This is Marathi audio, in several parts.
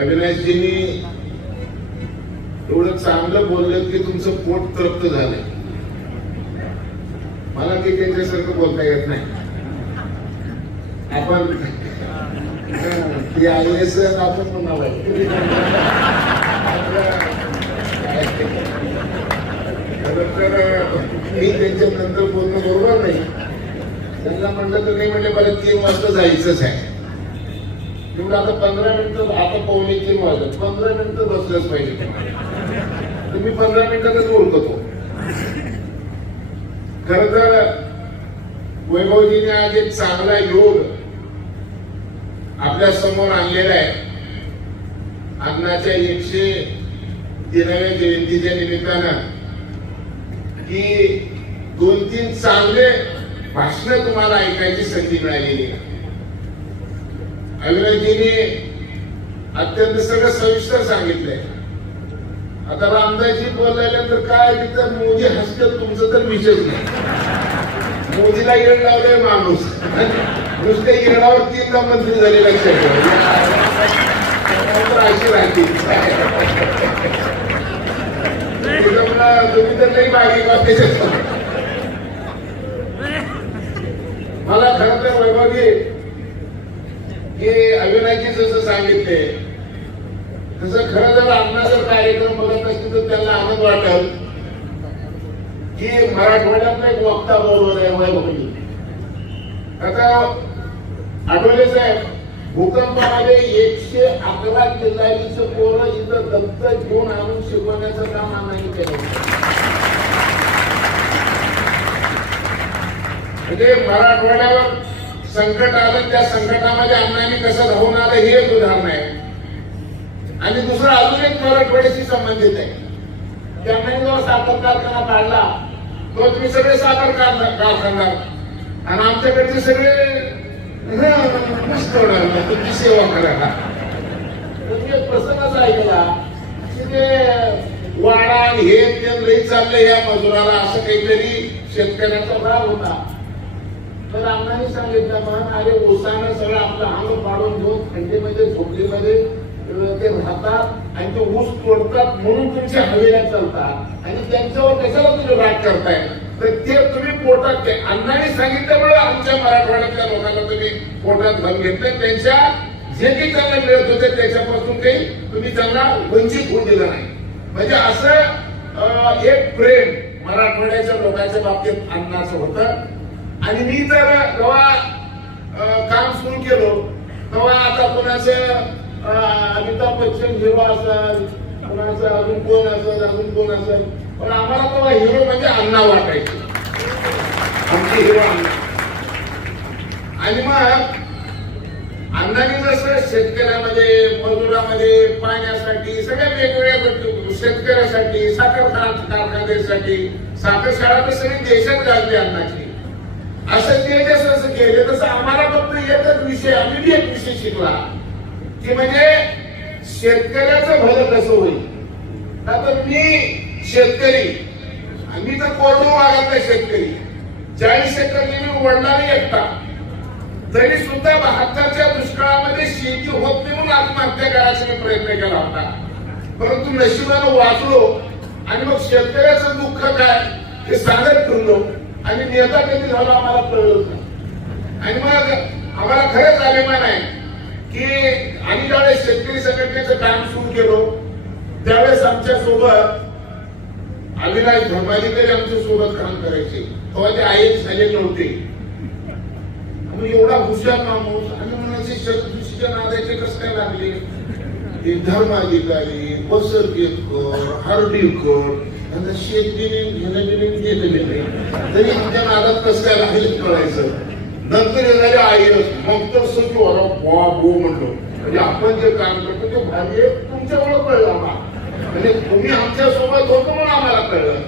अविनाशजींनी एवढं चांगलं बोललं की तुमचं पोट तृप्त झालंय. मला ते त्यांच्यासारखं बोलता येत नाही. आपण ती आय एस आपण तर मी त्यांच्या नंतर बोलणं बरोबर नाही. त्यांना म्हणलं तर नाही म्हणले मला तीन वाजता जायचंच आहे. तुम्ही आता पंधरा मिनिटं आता पावणे तीन वाजत पंधरा मिनिटं बसलंच पाहिजे तुम्ही पंधरा मिनिटातच बोलतो खर तर वैभवजीने आज एक चांगला योग आपल्यासमोर आणलेला आहे. अन्नाच्या एकशे तेराव्या जयंतीच्या निमित्तानं की दोन तीन चांगले भाषण तुम्हाला ऐकायची संधी मिळालेली आहे. अविनाशजीने अत्यंत सगळं सविस्तर सांगितलंय. आता रामदासजी बोलायला तर काय तिथं मोदी हसत तुमचं तर विषयच नाही. मोदीला येड लावलाय माणूस. नुसत्या येडावर तीनदा मंत्री झाले लक्षात ठेवा. अशी राहते तुम्ही तर नाही मागे का मला खरं तर हे अविनाशजी जसं सांगितले तसं खरं जर अण्णा जर कार्यक्रम बघत असतील तर त्यांना आनंद वाटल. की मराठवाड्यातला एक वक्ता बरोबर आहे वैभवी आता आठवले साहेब भूकंपामध्ये एकशे अकरा किल्लारीचं पोरं इथं दत्त घेऊन आणून शिकवण्याचं काम अण्णांनी केलं. म्हणजे मराठवाड्यावर संकट आलं त्या संकटामध्ये अण्णांनी कसं धावून आलं हे एक उदाहरण आहे. आणि दुसरं अजून एक मराठवाड्याशी संबंधित आहे. त्यांनी जो साखर कारखाना काढला. तो तुम्ही सगळे साखर कारखाना आणि आमच्याकडचे सगळे तुमची सेवा करायला. तुम्ही एक प्रसंगच ऐकला की ते वाडा आणि हे ते लई चाललंय या मजुराला. असं काहीतरी शेतकऱ्याचा भाव होता. तर अण्णांनी सांगितलं मग अरे ओसानं सगळं आपलं अंग पाडून घेऊन थंडीमध्ये झोपडीमध्ये ते राहतात आणि ते ऊस तोडतात म्हणून तुमच्या हवेला चालतात. आणि त्यांच्यावर कशाला तुम्ही राग करताय? तर ते तुम्ही पोटात घ्या अण्णांनी सांगितल्यामुळे आमच्या मराठवाड्यातल्या लोकांना तुम्ही पोटात घालून घेतलं. त्यांच्या जे काही त्यांना मिळत होते त्याच्यापासून काही तुम्ही त्यांना वंचित होऊ दिलं नाही. म्हणजे असं एक प्रेम मराठवाड्याच्या लोकांच्या बाबतीत अण्णाचं होतं. आणि मी जर जेव्हा काम सुरू केलो तेव्हा आता कोणाचं अमिताभ बच्चन हिरो असेल कोणाचं अजून कोण असेल अजून कोण असेल पण आम्हाला तेव्हा हिरो म्हणजे अण्णा वाटायचे. आमचे हिरो अण्णा. आणि मग अण्णांनी जसं शेतकऱ्यामध्ये मजुरामध्ये पाण्यासाठी सगळ्या वेगवेगळ्या गोष्टी शेतकऱ्यासाठी साखर कारखान्यासाठी साखर शाळा तर सगळी देशात गाजली अण्णाची. असं ते जसं असं केलं तसं आम्हाला फक्त एकच विषय आम्ही बी एक विषय शिकला. की म्हणजे शेतकऱ्याचं भलं कसं होईल? आता मी शेतकरी. मी तर कोरडो भागातला शेतकरी. चाळीस एकर मी वडलाही एकटा. तरी सुद्धा बहात्तरच्या दुष्काळामध्ये शेती होत नाही म्हणून आत्महत्या करायचा मी प्रयत्न केला होता. परंतु नशिबानं वाचलो. आणि मग शेतकऱ्याचं दुःख काय? हे सांगत फिरलो. आणि नेता कधी झाला आम्हाला कळलंच नाही. आणि मग आम्हाला खरंच अभिमान आहे की आम्ही ज्यावेळेस शेतकरी संघटनेचं काम सुरू केलो त्यावेळेस आमच्यासोबत अविनाश तरी आमच्यासोबत काम करायचे. तेव्हा ते आई झाले नव्हते. आम्ही एवढा हुशार माणूस आणि म्हणायचे शतदुशीच्या नादाचे कसं काय लागले? ते धर्माधिकारी बसर केतकर हर्डीकर त्यांना शेत दिले घेणं दिले गेलं गेले तरी आमच्या नादात कसं काय राहील कळायचं. नंतर येणारे झाले आय एस मग तर सचिव अरे वा बो म्हणलो म्हणजे आपण जे काम करतो ते भाग्य तुमच्यामुळे कळलं आम्हाला. म्हणजे तुम्ही आमच्यासोबत होतो म्हणून आम्हाला कळलं.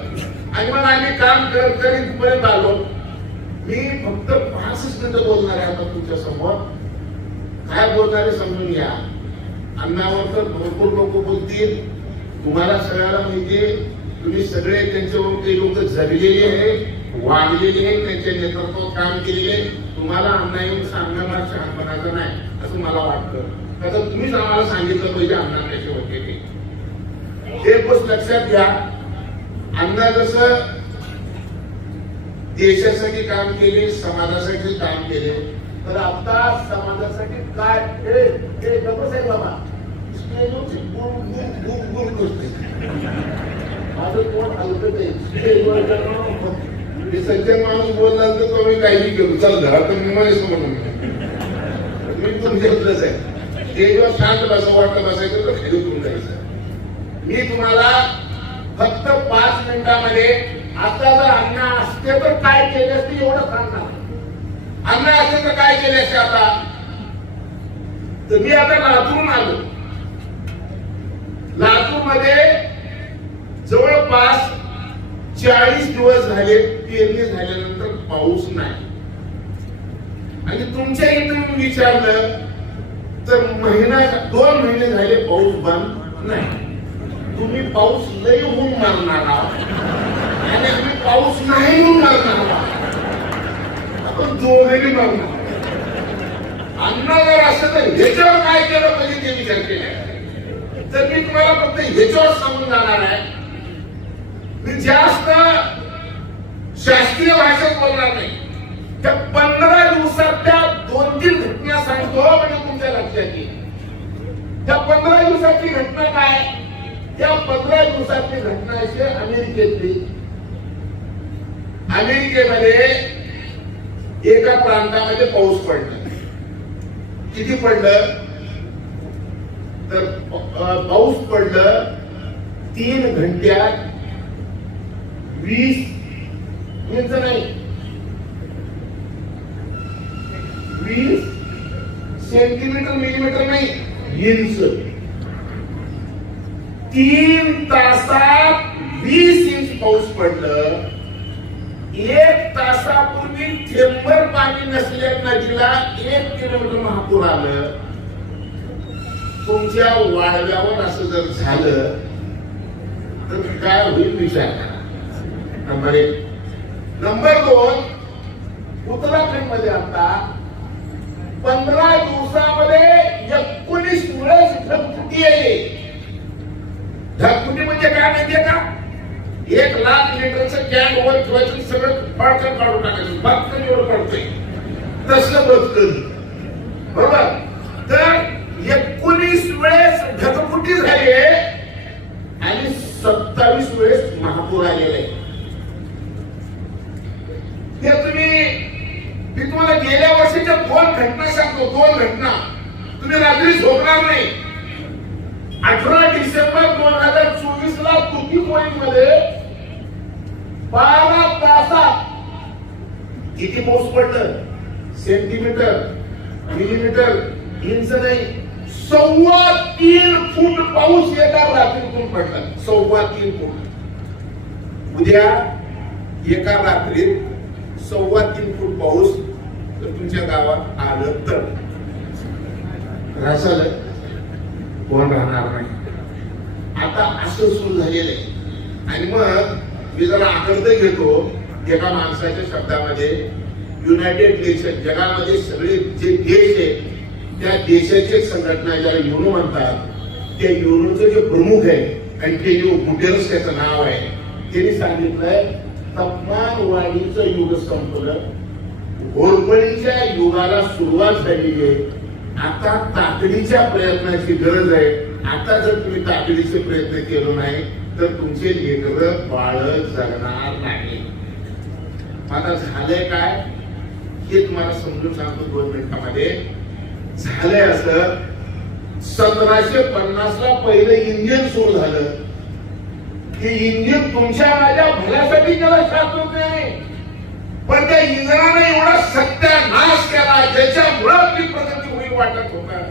आणि मग आम्ही काम करत करीत पर्यंत आलो. मी फक्त पासष्ट मिनिटं बोलणार आहे आता तुमच्यासमोर. काय बोलणार आहे समजून घ्या. अन्नावर तर भरपूर लोक बोलतील. तुम्हाला सगळ्याला माहितीये तुम्ही सगळे त्यांच्यावरून काही लोक जगलेले आहे वाढलेले आहे त्यांच्या नेतृत्वात काम केलेले तुम्हाला अण्णा येऊन सांगणार शहाणपणाचं नाही असं मला वाटतं. आता तुम्हीच आम्हाला सांगितलं पाहिजे अण्णा त्याचे होते ते हे गोष्ट लक्षात घ्या. अण्णा जसं देशासाठी काम केले समाजासाठी काम केले तर आता समाजासाठी काय हे हे आहे बाबा. स्टेजवरची गुण गुण गुण गुण करते माझं कोण हलकत आहे स्टेजवर हे सज्जन माणूस बोलला तर तो मी काही करू. चल घरात मी मला म्हणून मी तुमच्यातलंच आहे. ते जेव्हा शांत बसा वाटत बसायचं तर खाली उतरून जायचं. मी तुम्हाला फक्त पाच मिनिटामध्ये आता जर अण्णा असते तर काय केले असते एवढं सांगणार. अण्णा असते तर काय केले असते आता? तर मी आता लातूरून आलो. लातूरमध्ये जवळपास चाळीस दिवस झाले पेरणी झाल्यानंतर पाऊस नाही. आणि तुमच्या इथे मी विचारलं तर महिना दोन महिने झाले पाऊस बंद नाही. तुम्ही पाऊस लय होऊन मारणार आहात. आणि आम्ही पाऊस नाही होऊन मारणार आहोत. आपण दोघेही मारणार अण्णा जर असं तर ह्याच्यावर काय केलं पाहिजे ते विचार केले. तर मी तुम्हाला फक्त ह्याच्यावर सांगून जाणार आहे. मी जास्त शास्त्रीय भाषेत बोलणार नाही. त्या पंधरा दिवसात त्या दोन तीन घटना सांगतो म्हणजे तुमच्या लक्षात येईल. त्या पंधरा दिवसातली घटना काय? त्या पंधरा दिवसातली घटना अशी अमेरिकेतली. अमेरिकेमध्ये एका प्रांतामध्ये पाऊस पडला. किती पडलं? तर पाऊस पडलं तीन घंट्यात वीस. इंच नाही. वीस सेंटीमीटर मिलीमीटर नाही. इंच तीन तासात वीस इंच पाऊस पडलं. एक तासापूर्वी थेंबर पाणी नसल्या नदीला एक किलोमीटर महापूर आलं. तुमच्या वाळव्यावर असं जर झालं तर काय होईल विचार? नंबर एक. नंबर दोन उत्तराखंडमध्ये आता पंधरा दिवसामध्ये एकोणीस वेळेस ढगफुटी आहे. ढगफुटी म्हणजे काय माहितीये का? एक लाख लिटरचं कॅन वर ठेवायचं सगळं फळकन काढून टाकायचं. बघतं एवढं पडतंय. तसलं बघतं बरोबर तर एकोणीस वेळेस ढगफुटी झाली आहे आणि सत्तावीस वेळेस महापूर आलेला आहे ते तुम्ही मी तुम्हाला गेल्या वर्षीच्या दोन घटना सांगतो दोन घटना तुम्ही रात्री झोपणार नाही अठरा डिसेंबर दोन हजार चोवीस ला तुकी पॉइंटमध्ये बारा तासात किती पाऊस पडलं सेंटीमीटर मिलीमीटर इंच नाही सव्वा तीन फूट पाऊस एका रात्रीतून पडला सव्वा तीन फूट उद्या एका रात्रीत सव्वा तीन फूट पाऊस जर तुमच्या गावात आलं तर. कोण राहणार नाही. आता असं सुरू झालेलं आहे. आणि मग मी जरा आकडते घेतो एका माणसाच्या शब्दामध्ये युनायटेड नेशन जगामध्ये सगळे जे देश आहेत त्या देशाची संघटना ज्याला युनो म्हणतात त्या युनोचे जे प्रमुख आहे अँटेनिओ गुटेरस त्याचं नाव आहे त्यांनी सांगितलंय तापमान वाढीचं युग संपलं. घोरपडीच्या युगाला सुरुवात झालेली आहे. आता तातडीच्या प्रयत्नाची गरज आहे. आता जर तुम्ही तातडीचे प्रयत्न केले नाही तर तुमचे लेकर बाळ जगणार नाही. आता झालंय काय? हे तुम्हाला समजून सांगतो दोन मिनिटामध्ये. झालंय असं. सतराशे पन्नास ला पहिलं इंजिन सुरू झालं. ते इंजिन तुमच्या माझ्या भल्यासाठी केलं शास्त्रज्ञाने पण त्या इंजिनाने एवढा सत्यानाश केला ज्याच्यामुळं आपली प्रगती होईल वाटत होता.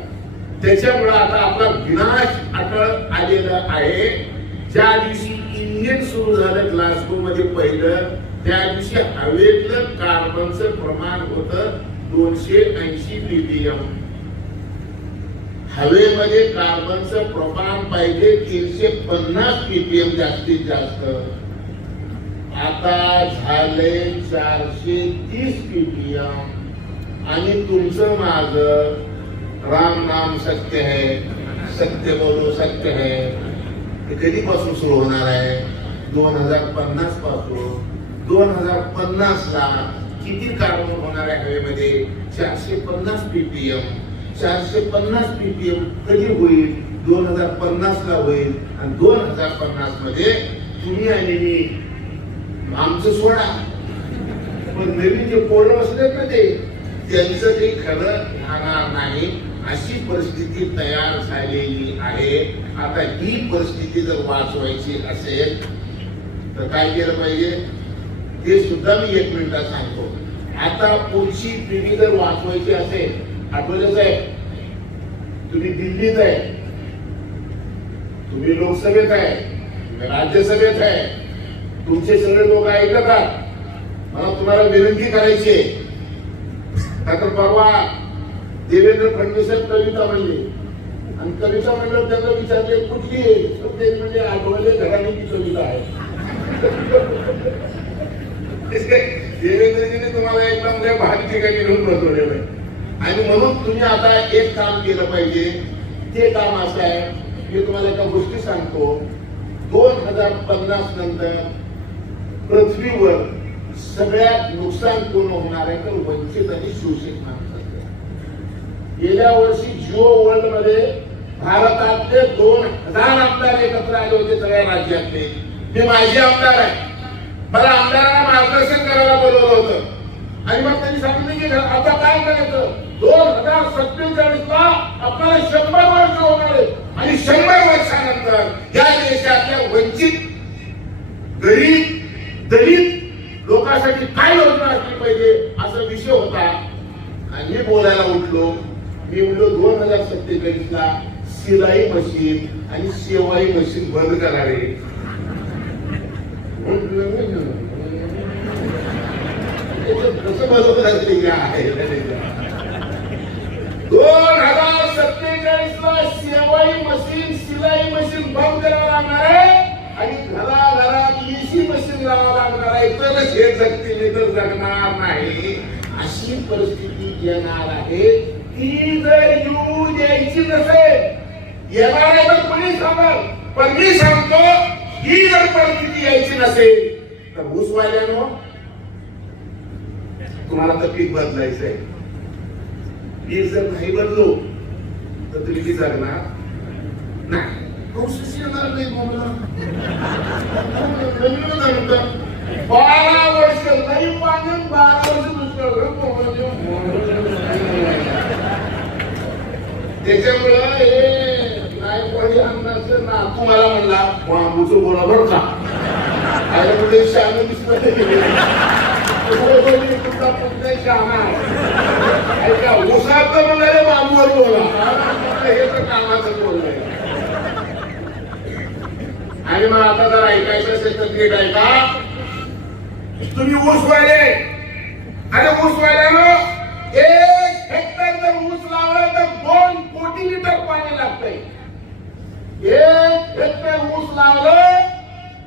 त्याच्यामुळं आता आपला विनाश अटळ आलेला आहे. ज्या दिवशी इंजिन सुरू झालं ग्लासगो मध्ये पहिलं त्या दिवशी हवेतलं कार्बनचं प्रमाण होतं दोनशे ऐंशी मिलियम. हवेमध्ये कार्बनचं प्रमाण पाहिजे तीनशे पन्नास पीपीएम जास्तीत जास्त. आता झाले चारशे तीस पीपीएम आणि तुमचं माझ राम नाम सत्य है सत्य बोलो सत्य है. हे कधीपासून सुरू होणार आहे? दोन हजार पन्नासपासून. दोन हजार पन्नास ला किती कार्बन होणार आहे हवेमध्ये? चारशे पन्नास पीपीएम चारशे पन्नास पीपीएम कधी होईल? दोन हजार पन्नास ला होईल. आणि दोन हजार पन्नासमध्ये तुम्ही आणि मी आमचं सोडा. पण नवीन जे पोरं असतात ना ते त्यांचं ते खरं राहणार नाही. अशी परिस्थिती तयार झालेली आहे. आता ही परिस्थिती जर वाचवायची असेल तर काय केलं पाहिजे? ते सुद्धा मी एक मिनिटात सांगतो. आता पुढची पिढी जर वाचवायची असेल आठवलं आहे. तुम्ही दिल्लीत आहे. तुम्ही लोकसभेत आहे. राज्यसभेत आहे. तुमचे सगळे लोक ऐकतात मला तुम्हाला विनंती करायची आहे. तर परवा देवेंद्र फडणवीस कविता म्हणली. आणि कविता म्हणल्यावर त्यांना विचारले कुठली आहे? ते म्हणजे आठवले घराण्याची कविता आहे. देवेंद्रजीने तुम्हाला एकदम त्या भाग ठिकाणी घेऊन बसवलेलं आहे आणि म्हणून तुम्ही आता एक काम केलं पाहिजे. ते काम असं आहे मी तुम्हाला एका गोष्टी सांगतो. दोन हजार पन्नास नंतर पृथ्वीवर सगळ्यात नुकसान पूर्ण होणार आहे तर वंचित आणि शोषित माणसाचे गेल्या वर्षी जिओ वर्ल्डमध्ये भारतातले दोन हजार आमदार एकत्र आले होते सगळ्या राज्यातले. मी माझे आमदार आहे मला आमदारांना मार्गदर्शन करायला बोलवलं होतं. आणि मग त्यांनी सांगितलं की आता काय करायचं? दोन हजार सत्तेचाळीस ला आपल्याला शंभर वर्ष होणार आहे आणि शंभर वर्षानंतर या देशातल्या वंचित गरीब दलित लोकांसाठी काय योजना असली पाहिजे असा विषय होता आणि मी बोलायला उठलो मी म्हणलो दोन हजार सत्तेचाळीस ला मशीन आणि शेवाई मशीन बंद करावे कसं बरोबर असते का आहे दोन हजार सत्तेचाळीस ला मशीन सिलाई मशीन बंद करावं लागणार आहे. आणि घराघरात एसी मशीन लावावं लागणार आहे. तरच हे जगतील तर जगणार नाही. अशी परिस्थिती येणार आहे. ती जर येऊ द्यायची नसेल येणार आहे तर कोणी सांगाल? पण मी सांगतो ही जर परिस्थिती यायची नसेल तर ऊसवाल्यानो तुम्हाला तर पीक बदलायचं आहे हे जर नाही बनलो तर तुम्ही किती जगणार? नाही. प्रोसेस येणार नाही बारा वर्ष नाही पाणी बारा वर्ष दुष्काळ त्याच्यामुळं हे अन्नाचं ना तुम्हाला म्हणला बांबूचं बोला बरं का. अरे म्हणजे दिसत तुमचा म्हणाले बांबूवर बोला हे तर कामाचं बोललंय आणि मग आता जर ऐकायचं असेल तर नीट ऐका तुम्ही ऊस वाले आणि ऊस वाल्यानं एक हेक्टर जर ऊस लावलं तर दोन कोटी लिटर पाणी लागतंय. एक हेक्टर ऊस लावलं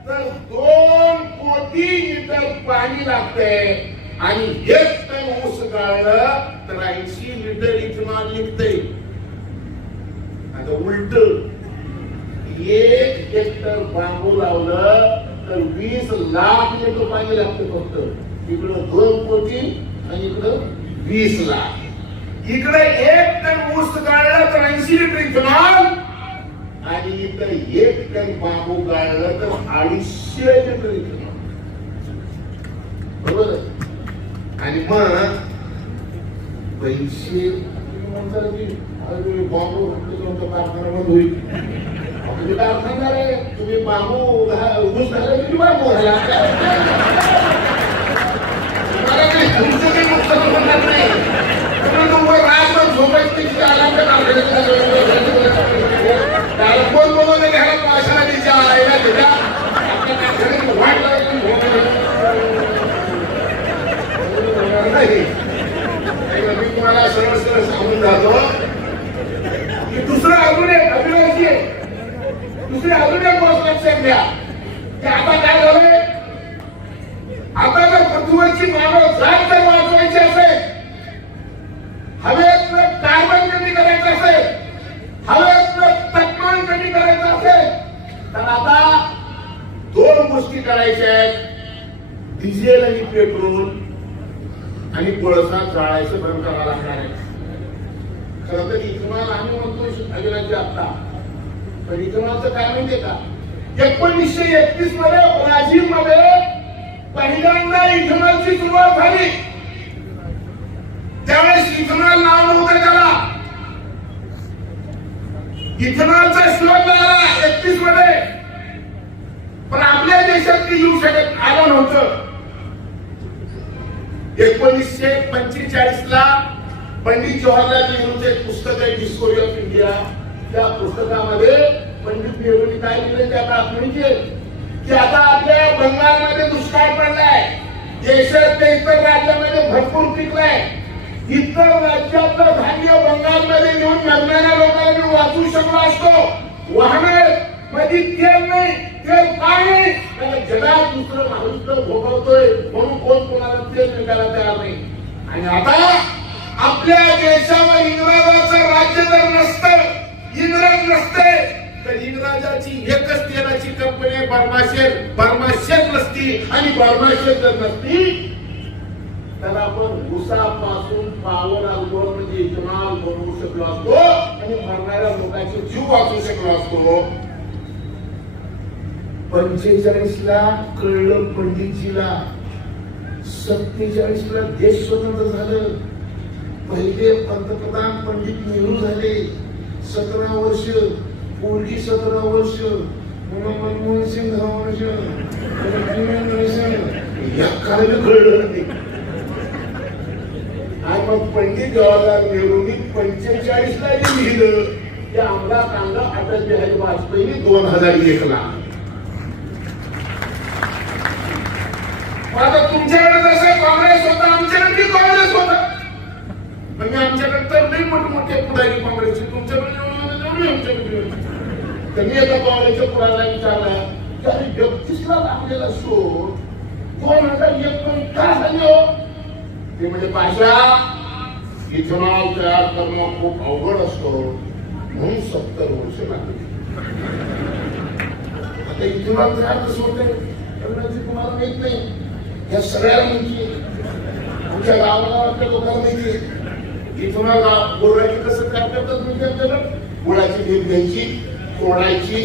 तर दोन कोटी लिटर पाणी लागते आणि एक टन ऊस गाळलं तर ऐंशी लिटर इथेनॉल निघतंय. आता उलट एक हेक्टर बांबू लावलं तर वीस लाख लिटर पाणी लागते फक्त. इकडं दोन कोटी आणि इकडं वीस लाख. इकडे एक टन ऊस गाळलं तर ऐंशी लिटर इथेनॉल आणि इथं एक टन बांबू गाळलं तर अडीचशे लिटर इथेनॉल बरोबर आहे? आणि मग पैसे म्हणतात तुमचा कारखाना बंद होईल. तुम्ही तुम्ही बांबू ऊस घाला तुम्ही तुम्हाला काही तुमचं काही नुकसान होणार नाही. तुम्ही तुम्हाला झोपायचं नाही, आराम करा. त्याला कोण बोलवलं घ्यायला पाशाला तिच्या आईला तिच्या आपल्या कारखान्यात वाट लावायची होणार नाही. ऐका, मी तुम्हाला सरळ सरळ सांगून जातो की दुसरं अजून एक अभिनयाची आहे दुसरी अजून एक गोष्ट लक्षात घ्या की आता काय झालंय आता जर पृथ्वीवरची मानव जात जर वाचवायची असेल हवेत कार्बन कमी करायचं जाळायचं बंद करावं लागणार आहे खरं तर इथेनॉल आम्ही म्हणतो अविनाशी आता पण इथेनॉलचं काय माहितीये का एकोणीसशे एकतीसमध्ये ब्राझील मध्ये मुलांना इथेनॉलची सुरुवात झाली. त्यावेळेस इथेनॉल नाव नव्हतं त्याला. इथेनॉलचा शोध लागला एकतीसमध्ये. पण आपल्या देशात ती येऊ शकत आलं नव्हतं. एकोणीसशे पंचेचाळीस ला पंडित जवाहरलाल नेहरूचे पुस्तक आहे डिस्कोरी ऑफ इंडिया त्या पुस्तकामध्ये पंडित नेहरूंनी काय केलं त्या काळात की आता आपल्या बंगालमध्ये दुष्काळ पडलाय. देशात ते इतर राज्यामध्ये भरपूर पिकलाय. इतर राज्यातलं धान्य बंगालमध्ये नेऊन मरणाऱ्या लोकांनी वाचू शकलो असतो. वाहनमध्ये तेल नाही तेल पाणी. त्याला जगात दुसरं महायुद्ध भोगवतोय म्हणून कोण कोणाला तेल विकायला तयार नाही. आणि आता आपल्या देशावर इंग्रजाचं राज्य जर नसतं इंग्रज नसते तर इंग्रजाची एकच तेलाची कंपनी बर्माशेल बर्माशेल नसती आणि बर्माशेल जर नसती तर आपण भुसापासून पावर अल्कोहोल म्हणजे इथेनॉल बनवू शकलो असतो आणि मरणाऱ्या लोकांचे जीव वाचू शकलो असतो. पंचेचाळीस ला कळलं पंडितजीला. सत्तेचाळीस ला देश स्वतंत्र झालं. पहिले पंतप्रधान पंडित नेहरू झाले. सतरा वर्ष पोरगी सतरा वर्ष पुन्हा मनमोहन सिंग दहा वर्ष या काळाला कळलं नाही. आणि मग पंडित जवाहरलाल नेहरूंनी पंचेचाळीस ला लिहिलं. ते आमला कांदा अटल बिहारी वाजपेयी दोन हजार एक ला आता तुमच्याकडे जसं काँग्रेस होता आमच्याकडे काँग्रेस होता. म्हणजे आमच्याकडे तर नाही मोठमोठे पुढारी काँग्रेसचे. तुमच्याकडे आमच्याकडे. कधी मी एका काँग्रेसच्या पुढाला विचारलं की अरे व्यक्तीसला आपल्याला शोध दोन हजार एक पण का झाले? ते म्हणजे पाशा इथेनॉल तयार करणं खूप अवघड असतो. म्हणून सत्तर वर्ष लागली. आता इथेनॉल तयार कसं होते तुम्हाला माहीत नाही. या सगळ्याला माहिती आमच्या गावाला लोकांना माहिती आहे. इथेनॉल गुळाची कसं तयार करतात म्हणजे आमच्याकडे गुळाची भीप घ्यायची तोडायची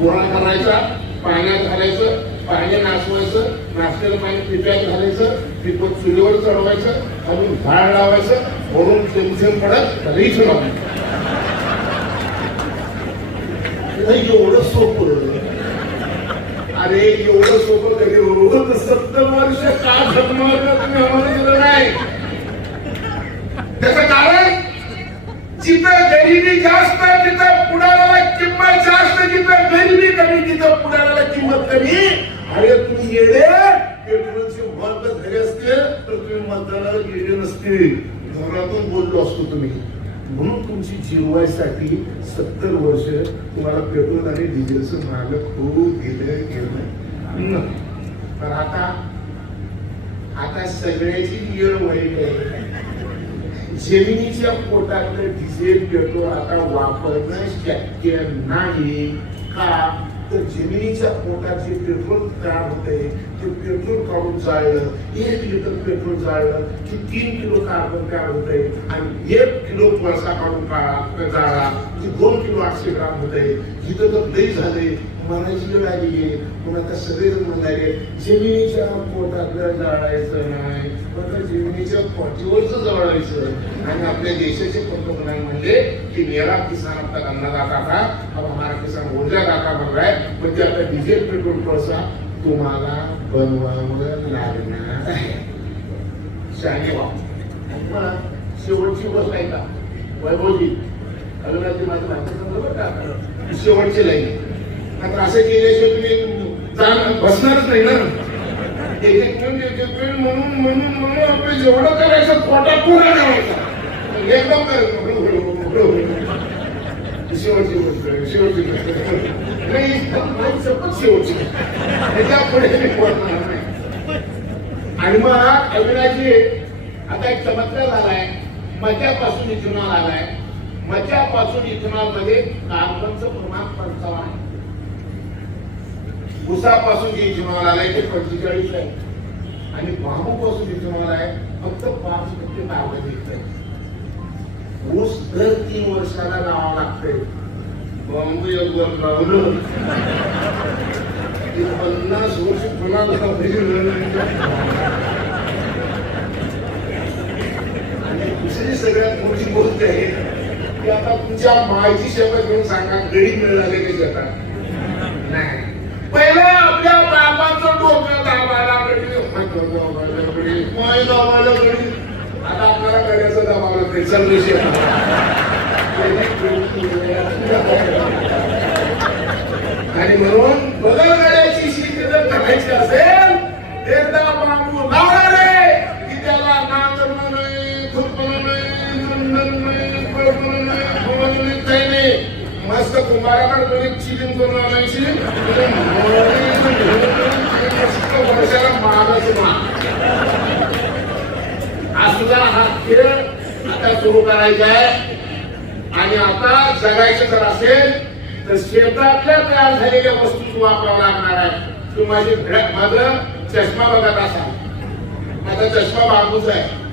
गोळा करायचा पाण्यात घालायचं पाणी नाचवायचं नाचलेलं पाणी पिप्यात घालायचं पिपत चुलीवर चढवायचं आणि झाड लावायचं म्हणून टेन्शन पडत रीच एवढं सोपं. अरे एवढं सोपं कधी रोज सत्तर वर्ष का जन्माला तुम्ही? आम्हाला दिलं नाही. असतो तुम्ही. म्हणून तुमची जीवायसाठी सत्तर वर्ष तुम्हाला पेट्रोल आणि डिझेलचं माग खूप गेलं गेलं. पण आता आता सगळ्याची येळ वाईट आहे. जमिनीच्या पोटातलं डिझेल पेट्रोल आता वापरणं शक्य नाही. का? तर जमिनीच्या पोटात जे पेट्रोल तयार होते ते पेट्रोल काढून जाळलं एक लिटर पेट्रोल जाळलं की तीन किलो कार्बन तयार होते आणि एक किलो कोळसा काढून काढा जाळला की दोन किलो आठशे ग्राम होते. जिथं तर लई झाले. मनाची वेळ आली आहे. पण आता सगळेजण म्हणाले जमिनीच्या पोटातलं जाळायचं नाही. पण त्या जमिनीच्या पोटीवरच जळायचं. आणि आपल्या देशाचे पंतप्रधान म्हणले की मेरा किसान आता अन्नदाता था. किसान ऊर्जादाता बन रहा है म्हणजे आता डिझेल पेट्रोल कोळसा तुम्हाला बनवावं लागणार आहे. शाने शेवटची गोष्ट आहे का? वैभवजी माझी माहिती शेवटची लाईन. आता असं केल्याशिवाय तुम्ही जाण बसणारच नाही ना? म्हणून म्हणून म्हणून आपलं जेवढं करायचं पोटात पुरा एकदम करायचं शेवटची गोष्ट शेवटची गोष्ट. शेवटची त्याच्या पुढे मी बोलणार नाही. आणि मग अविनाशी आता एक चमत्कार झालाय. मच्यापासून इथेनॉल आलाय मच्यापासून इथेनॉलमध्ये कार्बनचं प्रमाण पंचावन्न आहे. उसापासून जे इथेनॉल आलाय ते पंचेचाळीस आहे. आणि बांबूपासून इथेनॉल आहे फक्त पाच टक्के मार्ग आहे. ऊस दर तीन वर्षाला लावा लागतंय. बॉम्बे वर लावलं. की पन्नास वर्ष कोणाला आणि दुसरी सगळ्यात मोठी गोष्ट आहे की आता तुमच्या मायची शब्द घेऊन सांगा गरीब मिळाले की शेतात. नाही. पहिलं आपल्या बाबाचं डोकं दाबायला गडी हात दाबायला पाय दाबायला गडी आता आपल्याला गड्याचं दाबावं लागते सर्विस आणि म्हणून बदल गड्याची शिस्त जर करायची असेल एकदा बांबू लावणार आहे की त्याला नांगरणं नाही खुरपणं नाही नंदन नाही पळपणं नाही खोडणं नाही काही नाही मस्त कुंभाराकडे तुम्ही चिलीम करून आणायची मस्त वर्षाला मागच असला हा हा खेळ आता सुरू करायचा आहे. आणि आता जगायचं जर असेल तर शेतातल्या तयार झालेल्या वस्तू वापरावं लागणार आहे. तू माझी घड्या- माझं चष्मा बघत असा माझा चष्मा बांबूचा आहे.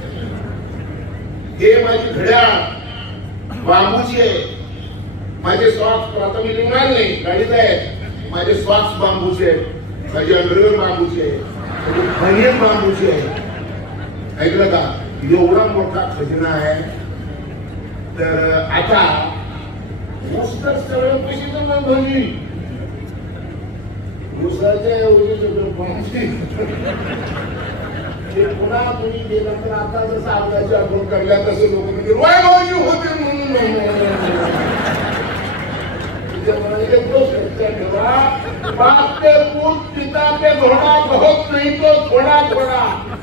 हे माझी घड्याळ बांबूची आहे. माझे सॉक्स आता मी लिहणार नाही गाडीत आहे. माझे सॉक्स बांबूचे आहेत. माझी अंडरवेअर बांबूचे आहे. माझी बांबूची आहे. ऐकलं का? एवढा मोठा खजिना आहे तर आता ऊस तर सगळं पैसे तर भरली. ऊसाच्या ऐवजी सगळं बांबूची. ते पुन्हा तुम्ही गेलं तर आता जसं आपल्याची आठवण करल्या तसं लोक म्हणजे रोय भाऊजी होते म्हणून. बाप के पूत चिंता ते धोडा बहुत नाही तो थोडा थोडा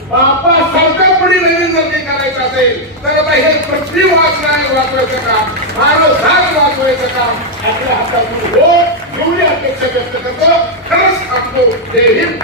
बापा सरकार पडी नवीन जर काही करायचं असेल तर आता हे पृथ्वी वाचणार वाचवायचं काम मानव झाड वाचवायचं काम आपल्या हातात हो एवढी अपेक्षा व्यक्त करतो. खरंच आपलो देही हिंद